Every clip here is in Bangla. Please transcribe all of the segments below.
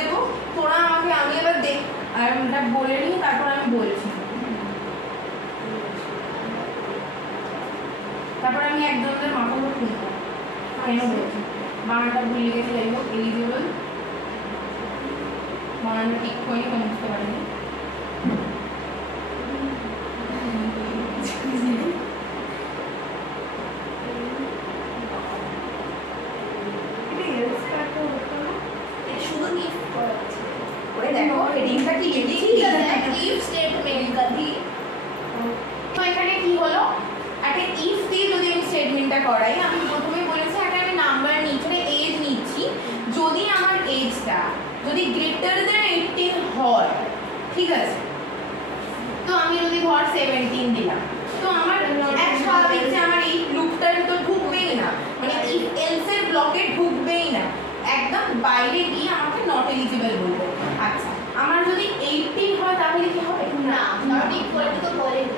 দেবো, তোরা আমাকে, আমি এবার দেখ আর এটা বলে নিই, তারপর আমি বলছি। তারপর আমি একজনের মাথা উপর তুলবো, কেন বলছি বানানটা ভুলে গেছি। যাই হোক, এলিজিবল বানানটা ঠিক হয়নি, আমি বুঝতে পারিনি। এখানে কি হলো, একটা ইফ দিয়ে যদি আমি স্টেটমেন্টটা করাই, আমি প্রথমে বলেছি একটা আমি নাম্বার নিচ্ছি, এজ নিচ্ছি, যদি আমার এজটা যদি গ্রেটার দেন 18 হয়, ঠিক আছে, তো আমি যদি ধর 17 দিলাম, তো আমার এক স্বাভাবিক যে আমার এই লুপটার তো ঢুকবেই না, মানে ইফ এলস এর ব্লকে ঢুকবেই না, একদম বাইরে গিয়ে আমাকে নট এলিজিবল বলবে। আচ্ছা, আমার যদি 18 হয় তাহলে কি হবে? না, নট ইকুয়াল টু তো বলেনি।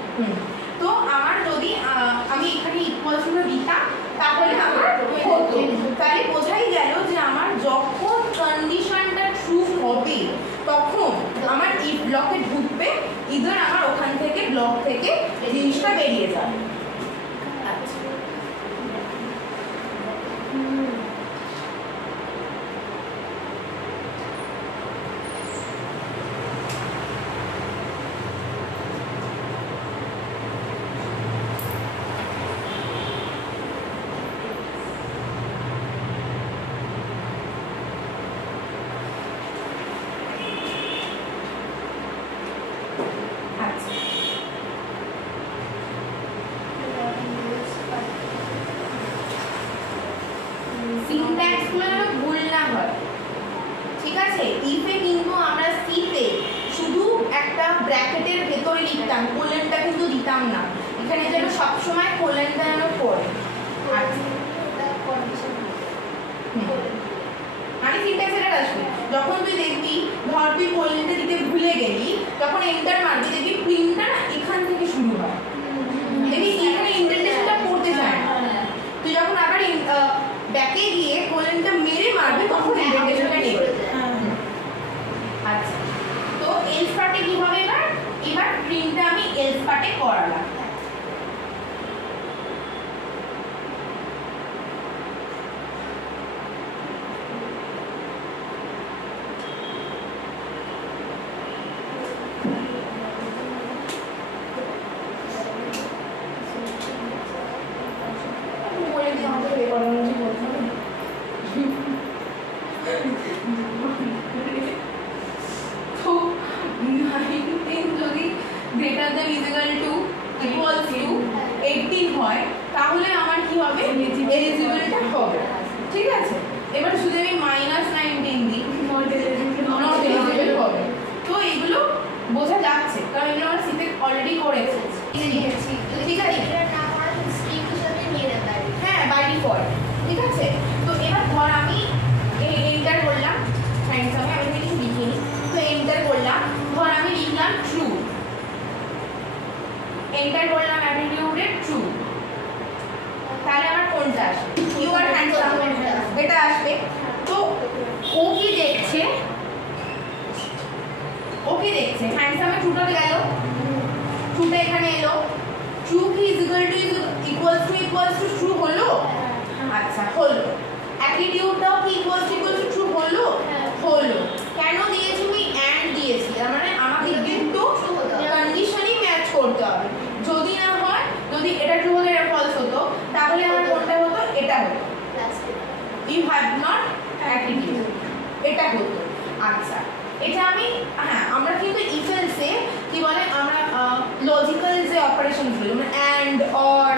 তো আমার যদি আমি এখানে ইকুয়াল টু দিতাম তাহলে আমার হতো, তাহলে বোঝাই গেল যে আমার যখন কন্ডিশনটা ট্রু হবে তখন আমার ইফ ব্লকে ঢুকবে, ইদার আমার ওখান থেকে ব্লক থেকে জিনিসটা বেরিয়ে যাবে। আচ্ছা, ইফে কিন্তু আমরা সিতে শুধু একটা ব্র্যাকেটের ভেতরে লিখতাম, কোলনটা কিন্তু দিতাম না, এখানে যেন সবসময় কোলনটা যেন পড়ে। মানে সিনট্যাক্স এটা আসবে, যখন তুই দেখবি ধর তুই কোলনটা দিতে ভুলে গেলি, তখন এন্টার মারবি, দেখবি প্রিন্টটা না এখান থেকে শুরু হয়, দেখবি এখানে ইন্ডেন্টেশনটা পড়তে চায় না, তুই যখন আবার ব্যাকে গিয়ে কোলনটা মেরে মারবি তখন ইন্ডেন্টেশনটা নেবে। আচ্ছা, তো এলস পার্টে কি হবে? এবার প্রিন্টটা আমি এলস পার্টে করালাম। তাহলে আমার কি হবে? এলিজিবলটা হবে, ঠিক আছে। এবার শুধু আমি -19 দিই, নট এলিজিবল হবে। তো এগুলো বোঝা যাচ্ছে, কারণ এগুলো আমরা সিতে অলরেডি করেছি, ঠিক আছে। হ্যাঁ, বাই ডিফল্ট, ঠিক আছে। তো এবার ধর আমি এন্টার করলাম, সাইন্স আমি কিছু লিখিনি, তো এন্টার করলাম, ধর আমি লিখলাম ট্রু, এন্টার করলাম অ্যাটিটিউডে ট্রু, তাহলে আমার কোনটা আসবে? ইউ আর হ্যান্ডসাম, এটা আসবে। তো ও কি দেখছে? ও কি দেখছে? হ্যান্ডসামে ট্রুটা গেল, ট্রুটা এখানে এলো, ট্রু কি ইকুয়ালস টু ট্রু হলো? আচ্ছা, হলো। অ্যাটিটিউডটাও কি ইকুয়ালস টু ট্রু হলো? হলো। কেন দিয়েছি? আমি অ্যান্ড দিয়েছি, তার মানে আমাকে দুটো কন্ডিশনই ম্যাচ করতে হবে, যদি না হয়, যদি এটা ট্রু হলে এটা ফলস হতো, তাহলে আমার কোনটা হতো? এটা হতো, ইউ হ্যাভ নট অ্যাটিটিউড, এটা হতো। আচ্ছা, এটা আমি, হ্যাঁ, আমরা কিন্তু ইফ এলসে কি বলে, আমরা লজিক্যাল যে অপারেশনগুলো মানে অ্যান্ড, অর,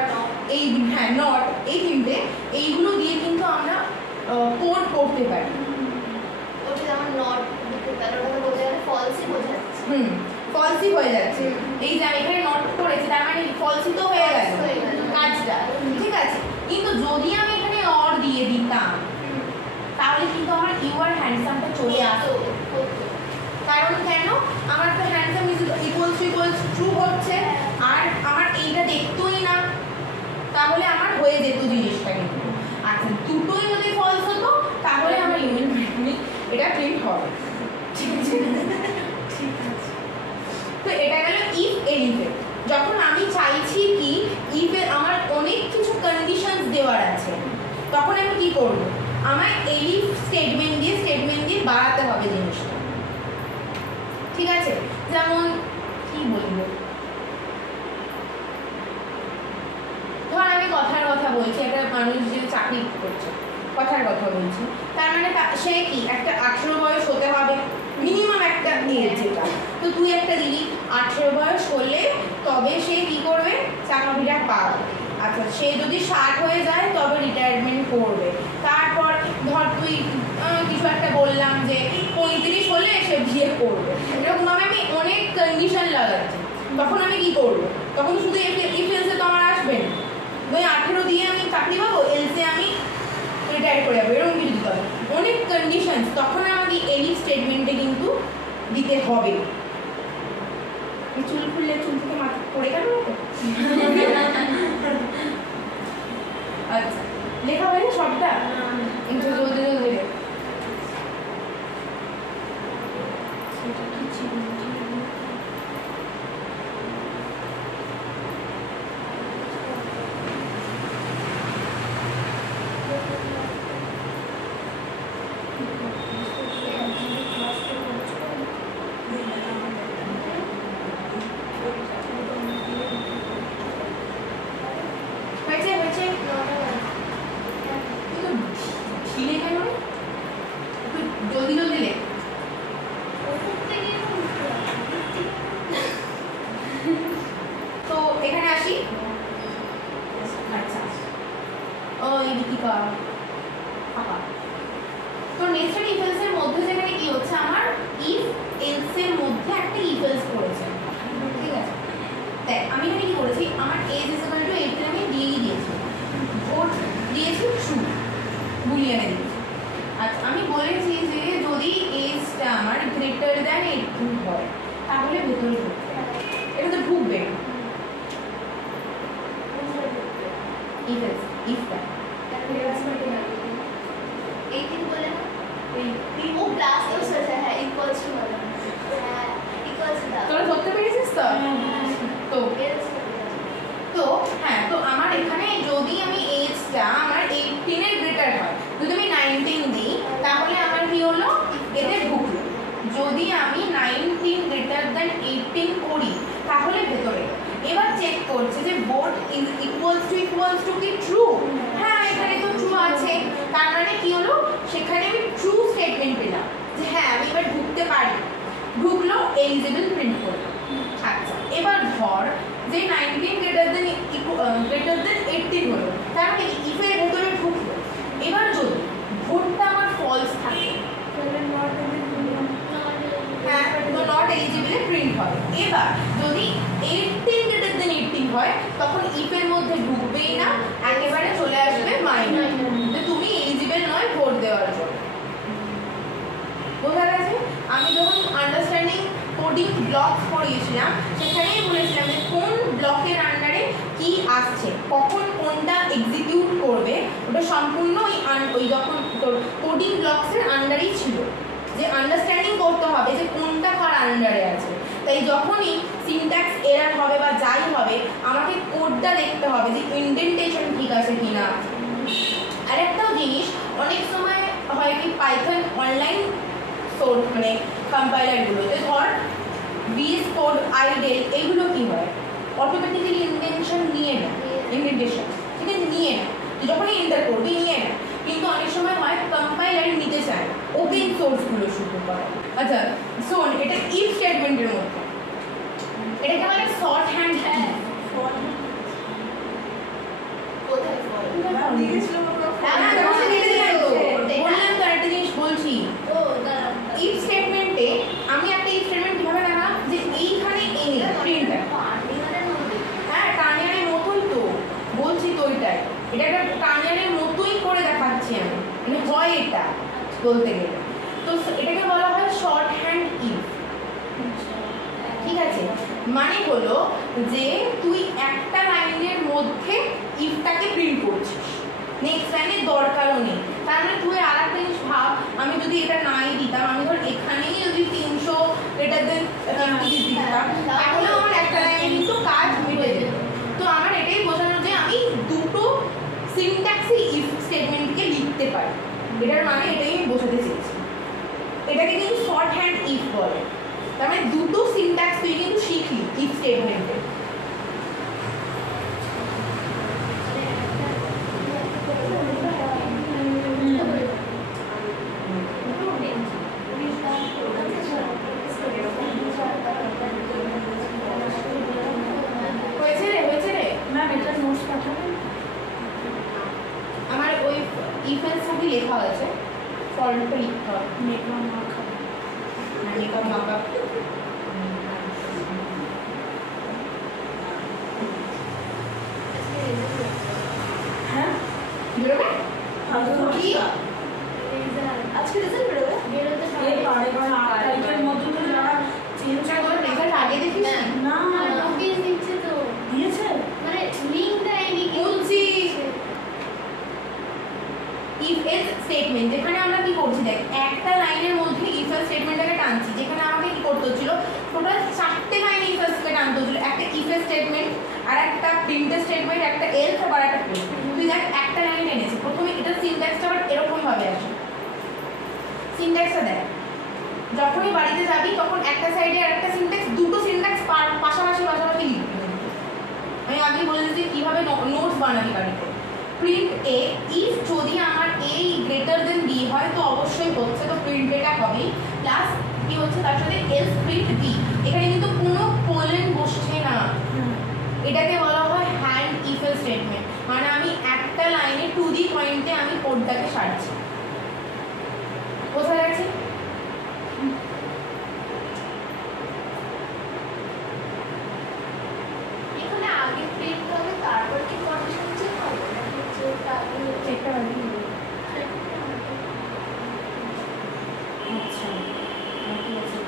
এই, হ্যাঁ, নট, এই তিনটে, এইগুলো দিয়ে কিন্তু আমরা কোড করতে পারি। ওটা যেমন নট তাহলে ওটা বলতে গেলে ফলসই বোঝা যাচ্ছে, ফলসই হয়ে যাচ্ছে। এই যে আমি এখানে নট করেছি, তার মানে ফলসই তো হয়ে গেল কাজটা, ঠিক আছে। কিন্তু যদি আমি এখানে অর দিয়ে দিতাম, তাহলে কিন্তু আমার ইউ আর হ্যান্ডসামটা চলে আসতো। কারণ কেন? আমার তো হ্যান্ডসাম ইকুয়ালস ট্রু হচ্ছে, আর আমার এইটা দেখতোই না, তাহলে আমার হয়ে যেত জিনিসটা। কিন্তু আচ্ছা, দুটোই যদি ফলস হতো, তাহলে আমার ইউনিট এটা প্রিন্ট হবে, ঠিক আছে? তো এটা গেল ইফ এলিফে। যখন আমি চাইছি কি ইফে আমার অনেক কিছু কন্ডিশনস দেওয়ার আছে, তখন আমি কি করব, আমার এলিফ স্টেটমেন্ট দিয়ে বাড়াতে হবে জিনিসটা, ঠিক আছে? যেমন কি বলবো, ধর আমি কথার কথা বলছি, একটা মানুষ যে চাকরি করছে, কথার কথা বলছি, তার মানে সে কি একটা 18 বয়স হতে হবে মিনিমাম একটা এজ, যেটা তো তুই একটা দিলি 18 বয়স হলে তবে সে কি করবে, চাকরিটা পাবে। আচ্ছা, সে যদি 60 হয়ে যায় তবে রিটায়ারমেন্ট করবে। তারপর ধর তুই কিছু একটা বললাম যে 35 হলে সে বিয়ে করবে, এরকম আমি অনেক কন্ডিশন লাগাচ্ছি। তখন আমি কি করবো, তখন শুধু ইফ এলসে তো আমার আসবে না, ওই 18 দিয়ে আমি চাকরি পাবো, এলসে আমি রিটায়ার করে যাবো, এরকম কিছু দিতে হবে, অনেক কন্ডিশন। তখন আমাকে এলিফ স্টেটমেন্টে কিন্তু দিতে হবে। চুল খুললে চুল থেকে মাথা পড়ে গেল। আচ্ছা, লেখা হয়নি সবটা, একটু জলদি জলদি বলতে গেলে। তো এটাকে বলা হয় শর্ট হ্যান্ড ইফ, ঠিক আছে? মানে হলো যে তুই একটা লাইনের মধ্যে ইফটাকে প্রিন্ট করছিস, নেক্সট লাইনের দরকারও নেই। তার মানে তুই আর একটা জিনিস ভাব, আমি যদি এটা নাই দিতাম, আমি ধর এখানেই যদি 300 গ্রেটার দেন দিতাম, তাহলেও আমার একটা লাইনে কিন্তু কাজ মিটে যেত। তো আমার এটাই বোঝানো যে আমি দুটো সিনট্যাক্সই ইফ স্টেটমেন্টকে লিখতে পারি, এটার মানে এটাই আমি বোঝাতে চেয়েছি। এটাকে কিন্তু শর্ট হ্যান্ড ইফ বলে, তার মানে দুটো সিনট্যাক্স তুই কিন্তু শিখলি ইফ স্টেটমেন্টে। আমার ওই ইফেন্স সবই লেখা হয়েছে, ফর্মটা লিখতে হবে। মেকআপ মাখা, মেকআপ মাখা হ্যাঁ বেরোবে কি আজকে রেজাল্ট বেরোবে? বেরোতে পারে কারণ 8 তারিখের মধ্যে তো যারা চেঞ্জ করে রেজাল্ট আগে দেখিস না? নোটিশ দিচ্ছে তো, দিয়েছে মানে লিংক দেয়নি বলছি। ইফ এলস স্টেটমেন্ট যেখানে আমরা কি করছি, দেখ একটা লাইনের মধ্যে ইফ এলস স্টেটমেন্টটাকে টানছি, যেখানে আমাকে কি করতে হচ্ছিল, টোটাল 4টে লাইনে ইফ এলসকে টানতে হচ্ছিল, একটা ইফ এলস স্টেটমেন্ট, আর একটা প্রিন্ট স্টেটমেন্ট, একটা এলস, আর একটা প্রিন্ট। তুই দেখ একটা লাইনে এনেছিস, প্রথমে এটা সিনট্যাক্সটা আবার এরকম ভাবে আসে। সিনট্যাক্সটা দেখ, যখনই বাড়িতে যাবি তখন একটা সাইডে আর একটা সিনট্যাক্স, দুটো সিনট্যাক্স পাশাপাশি লিখবি। আমি আগেই বলে দিচ্ছি কিভাবে নোটস বানাবি বাড়িতে। প্রিন্ট এ, ইফ যদি আমার এ গ্রেটার দেন বি হয় তো অবশ্যই হচ্ছে, তো প্রিন্ট এটা হবে, প্লাস কি হচ্ছে তার সাথে এলস প্রিন্ট বি। এখানে কিন্তু কোনো কোলন বসছে না, এটাকে বলা হয় হ্যান্ড ইফ এলস স্টেটমেন্ট, মানে আমি একটা লাইনে টু দি পয়েন্টে আমি কোডটাকে সারছি। বোঝা গেছে? এখানে আগে প্রিন্ট হবে তারপর কি কন্ডিশন চেক হবে নাকি চেকটা আগে চেকটা আগে হবে? আচ্ছা নাকি আছে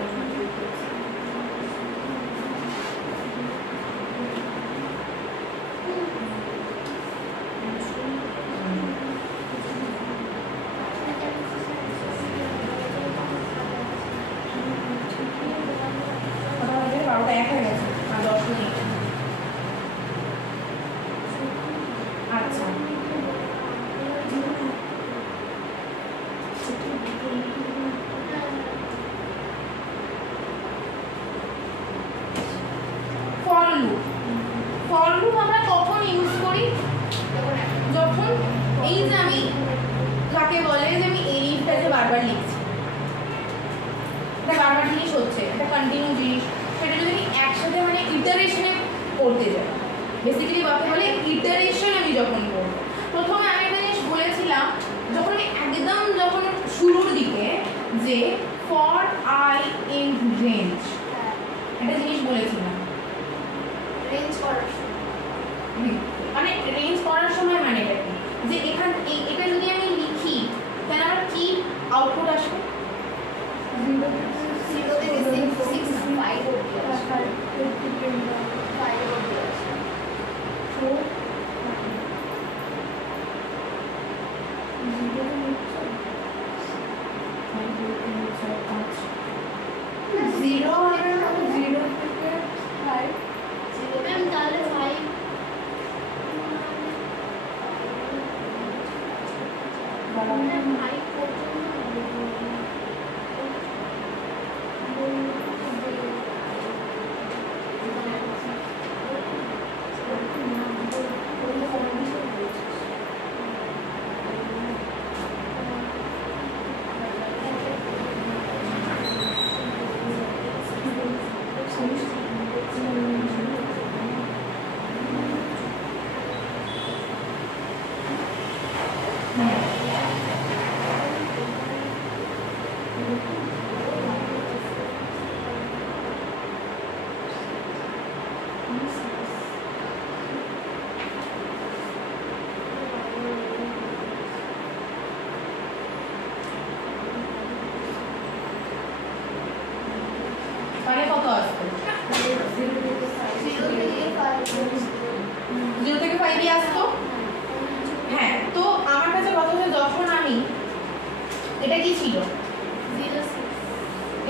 এটা এটা কি ছিল?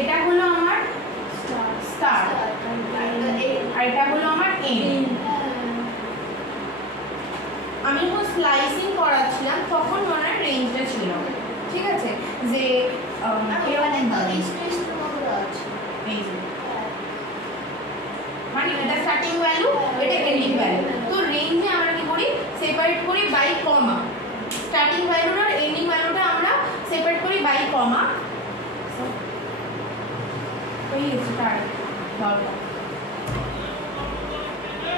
এটা হলো আমার স্টার আর এটা হলো আমার এন্ড। আমি যখন স্লাইসিং করাচ্ছিলাম তখন মনে হয় রেঞ্জটা ছিল, ঠিক আছে, যে মানে এটা স্টার্টিং ভ্যালু, এটা এন্ডিং ভ্যালু। তো রেঞ্জে আমরা কি করি, সেপারেট করি বাই কমা। স্টার্টিং ভ্যালুটা আর এন্ডিং ভ্যালুটা আমরা সেপারেট করি বাই কমা।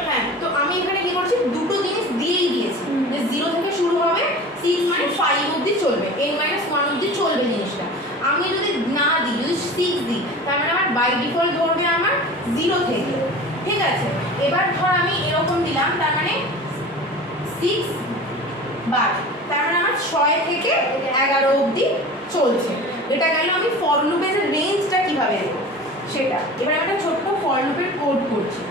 হ্যাঁ, তো আমি এখানে কি করছি, দুটো জিনিস দিয়েই দিয়েছি যে 0 থেকে শুরু হবে, 6 মানে 5 অবধি চলবে, n-1 অবধি চলবে জিনিসটা। আমি যদি না দিই, যদি 6 দিই, তার মানে আমার বাই ডিফল্ট ধরবে আমার 0 থেকে, ঠিক আছে। এবার ধর আমি এরকম দিলাম, তার মানে 6 বার, তার মানে আমার 6 থেকে 11 অবধি চলছে। এটা গেল আমি ফর লুপের রেঞ্জটা কিভাবে দেবো সেটা। এবার আমি একটা ছোট্ট ফর লুপের কোড করছি।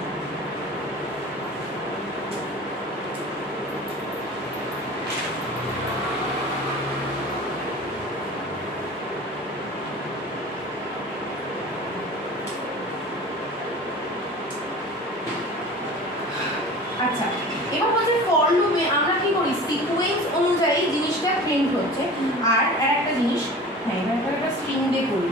আচ্ছা, এবার হচ্ছে ফর লুপে আমরা কি করি, সিকোয়েন্স অনুযায়ী জিনিসটা প্রিন্ট হচ্ছে। আর একটা জিনিস, হ্যাঁ, এবার একটা স্ট্রিং দিয়ে করি।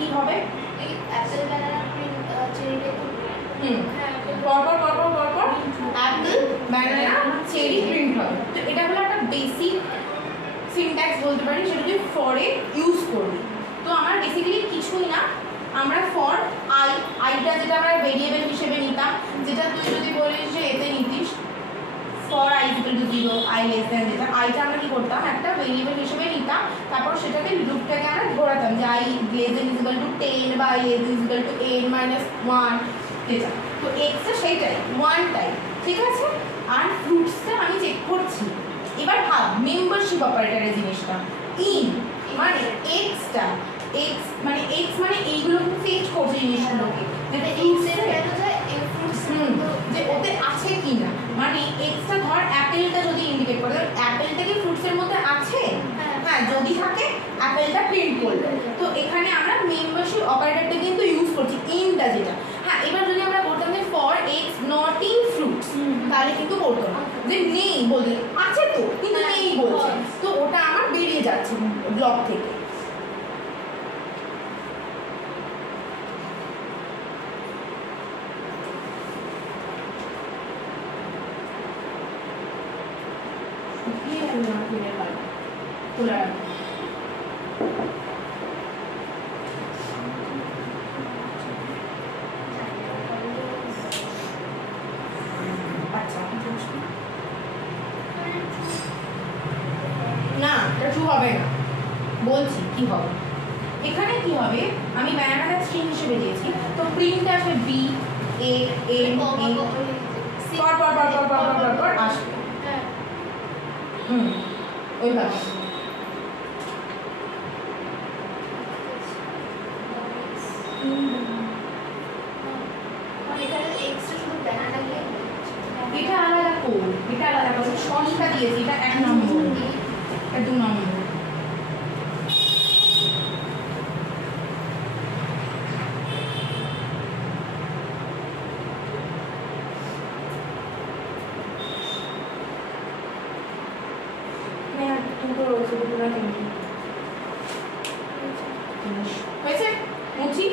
কি হবে, অ্যাপেল ব্যানানা প্রিন্ট চেরি পরপর অ্যাপেল ব্যানানা চেরি প্রিন্ট হবে। তো এটা হলো একটা বেসিক সিনট্যাক্স বলতে পারি, সেটা তুই ফরে ইউজ করবি। তো আমার বেসিক্যালি কিছুই না, আমরা ফর আইটা যেটা আমরা ভেরিয়েবল হিসেবে নিতাম, যেটা তুই যদি বলিস যে এতে নিতিস for i equal to 0, i less than, যেটা আইটা আমরা কি করতাম, একটা ভেরিয়েবল হিসেবে নিতাম, তারপর সেটাকে লুপটাকে আমরা ঘোরাতাম যে i less than is equal to 10 বা i less than is equal to n-1, যেটা। তো এক্সটা সেইটাই, 1 টাইপ, ঠিক আছে। আর ফ্রুটসটা আমি চেক করছি। এবার ভাব মেম্বারশিপ অপারেটরের জিনিসটা, ইন মানে এক্সটা, এক্স মানে এইগুলোকে ফেচ করছে জিনিসগুলোকে, যেটা যে ওতে আছে কি না, মানে এক্সটা ধর অ্যাপেলটা যদি ইন্ডিকেট করে, অ্যাপেলটা কি ফ্রুটসের মধ্যে আছে, হ্যাঁ, যদি থাকে অ্যাপেলটা প্রিন্ট করলো। তো এখানে আমরা মেম্বারশিপ অপারেটরটা কিন্তু ইউজ করছি, ইনটা যেটা। হ্যাঁ, এবার যদি আমরা বলতাম যে for x not in fruits, তাহলে কিন্তু করতো না, যে নেই বলতে, আছে তো কিন্তু নেই বলছে, তো ওটা আমার বেরিয়ে যাচ্ছে ব্লক থেকে। না, এটা ট্রু হবে না, বলছি কি হবে। এখানে কি হবে, আমি ব্যানানাটা স্ট্রিং হিসেবে দিয়েছি, তো প্রিন্ট আসবে বি এ এন পর আসবে, ওইভাবে। এটা আলাদা কোড, এটা আলাদা কোড, সংখ্যা দিয়েছি, এটা 1 নম্বর, এটা 2 নম্বর। হয়েছে মুচি।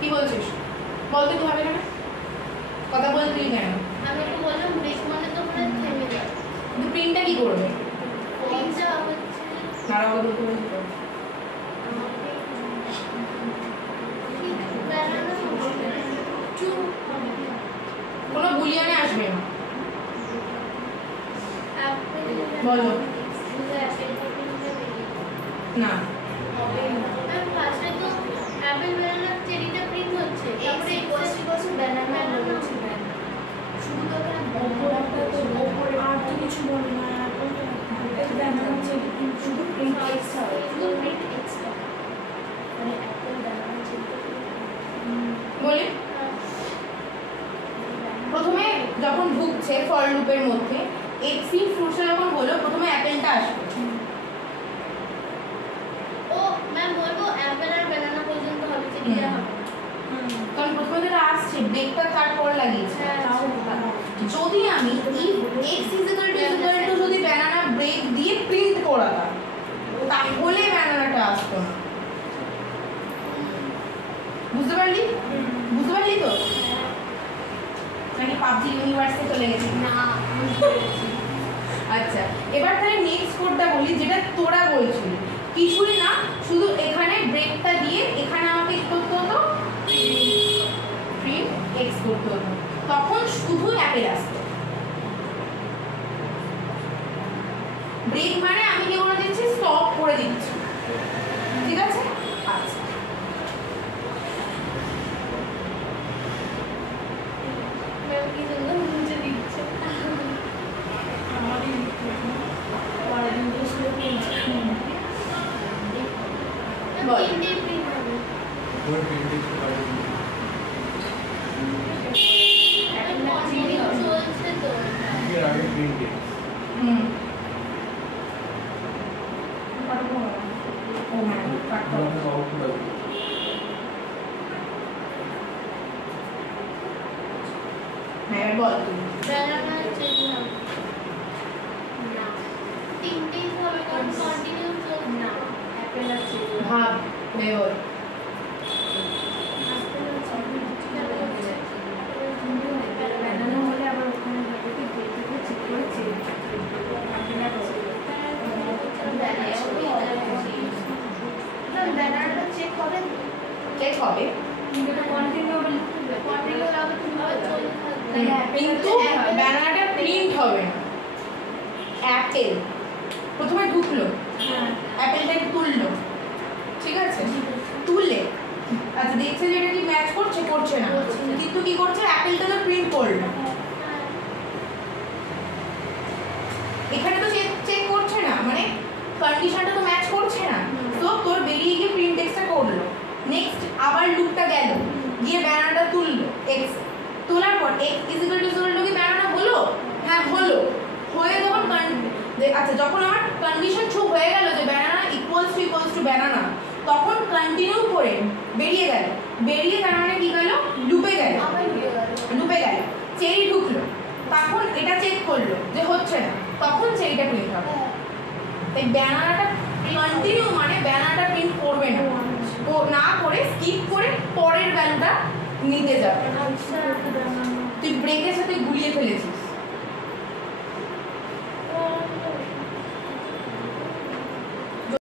কি বলছিস বলতে কি হবে কেন কথা বলতে তুই কেন আমি একটু বললাম ব্রেক মানে তো পুরো থেমে যায় কিন্তু প্রিন্টটা কি করবে প্রিন্টটা হচ্ছে তারা বলতে বলতে কোনো বুলিয়ানে আসবে না বলো না ফার্স্টে তো অ্যাপেল ব্যানানা চেরিটা প্রিন্ট হচ্ছে তারপরে ইকুয়ালস ব্যানানা হচ্ছে শুধু তো এখানে ওপর একটা তো ওপরে আর তো কিছু বলে না অ্যাপেল ব্যানানা চেরি শুধু প্রিন্ট এক্সট্রা শুধু প্রিন্ট এক্সট্রা মানে অ্যাপেল ব্যানানা চেরি বলি প্রথমে যখন ঢুকছে ফর লুপের মধ্যে এক্সি ফ্রুটসে যখন হলো প্রথমে অ্যাপেলটা আসবে ও ম্যাম বলবো অ্যাপেল আর ব্যানানা পর্যন্ত হবে চেরিটা হবে কারণ প্রথমে যেটা আসছে ব্রেকটা তারপর লাগিয়েছে যদি আমি এক্স ইকুয়াল টু যদি ব্যানানা ব্রেক দিয়ে প্রিন্ট করাতাম তাহলে ব্যানানাটা আসতো না বুঝতে পারলি তো নাকি পাবজি ইউনিভার্সে চলে গেছি না আচ্ছা এবার তাহলে নেক্সট কোডটা বলি যেটা তোরা বলছিলি কিছুই না শুধু এখানে ব্রেকটা দিয়ে এখানে আমাকে কি করতে হতো প্রিন্ট এক্স করতে হতো তখন শুধু অ্যাপেল আসতো ব্রেক মানে আমি কি করে দিচ্ছি স্টপ করে দিচ্ছি ঠিক আছে আচ্ছা ম্যাম কি সুন্দর মুছে দিচ্ছে আমাদের পরের দিন তো শুধু প্রিন্ট বল তিনটে প্রিন্ট হবে ওর প্রিন্টিং করে কন্টিনিউ চলছে তো এর আগে প্রিন্টিং হুম ও হ্যাঁ কাটতে হবে। আমরা আউটপুট আছে হ্যাঁ বল তুই ব্যানানা চেরি হবে না তিনটেই হবে কারণ কন্টিনিউ চলছে না অ্যাপেল আর চেরি ভাব বেবল ব্যানানা হলে আবার ওখানে হবে কি ব্রেক থেকে চেক করে চেরি অ্যাপেল আর চেরি ব্যানানাটা চেক হবে চেক হবে কিন্তু কন্টিনিউ কন্টিনিউ লাগবে কিভাবে চলতে থাকবে কিন্তু ব্যানানাটা প্রিন্ট হবে না অ্যাপেল প্রথমে ঢুকলো হ্যাঁ অ্যাপেলটাকে তুললো ঠিক আছে তুললে আচ্ছা দেখছে যে এটা কি ম্যাচ করছে না কিন্তু কি করছে অ্যাপেলটা তো প্রিন্ট করলো এখানে তো চেক করছে না মানে কন্ডিশনটা তো ম্যাচ করছে না তো তোর বেরিয়ে গিয়ে প্রিন্ট এক্সটা করলো নেক্সট আবার লুপটা গেল গিয়ে ব্যানানাটা তুললো এক্স তোলার পর এক্স ইকুয়াল টু কি ব্যানানা হলো হ্যাঁ হলো হয়ে যখন আচ্ছা যখন আমার কন্ডিশন ট্রু হয়ে গেল যে ব্যানানা ইকুয়ালস টু ব্যানানা তখন কন্টিনিউ করে বেরিয়ে তার মানে কি গেল লুপে গেল চেরি ঢুকলো তখন এটা চেক করলো যে হচ্ছে না তখন চেরিটা প্রিন্ট হবে তাই ব্যানানাটা কন্টিনিউ মানে ব্যানানাটা প্রিন্ট করবে না ও না করে স্কিপ করে পরের ভ্যালুটা নিতে যাবে তুই ব্রেকের সাথে গুলিয়ে ফেলেছিস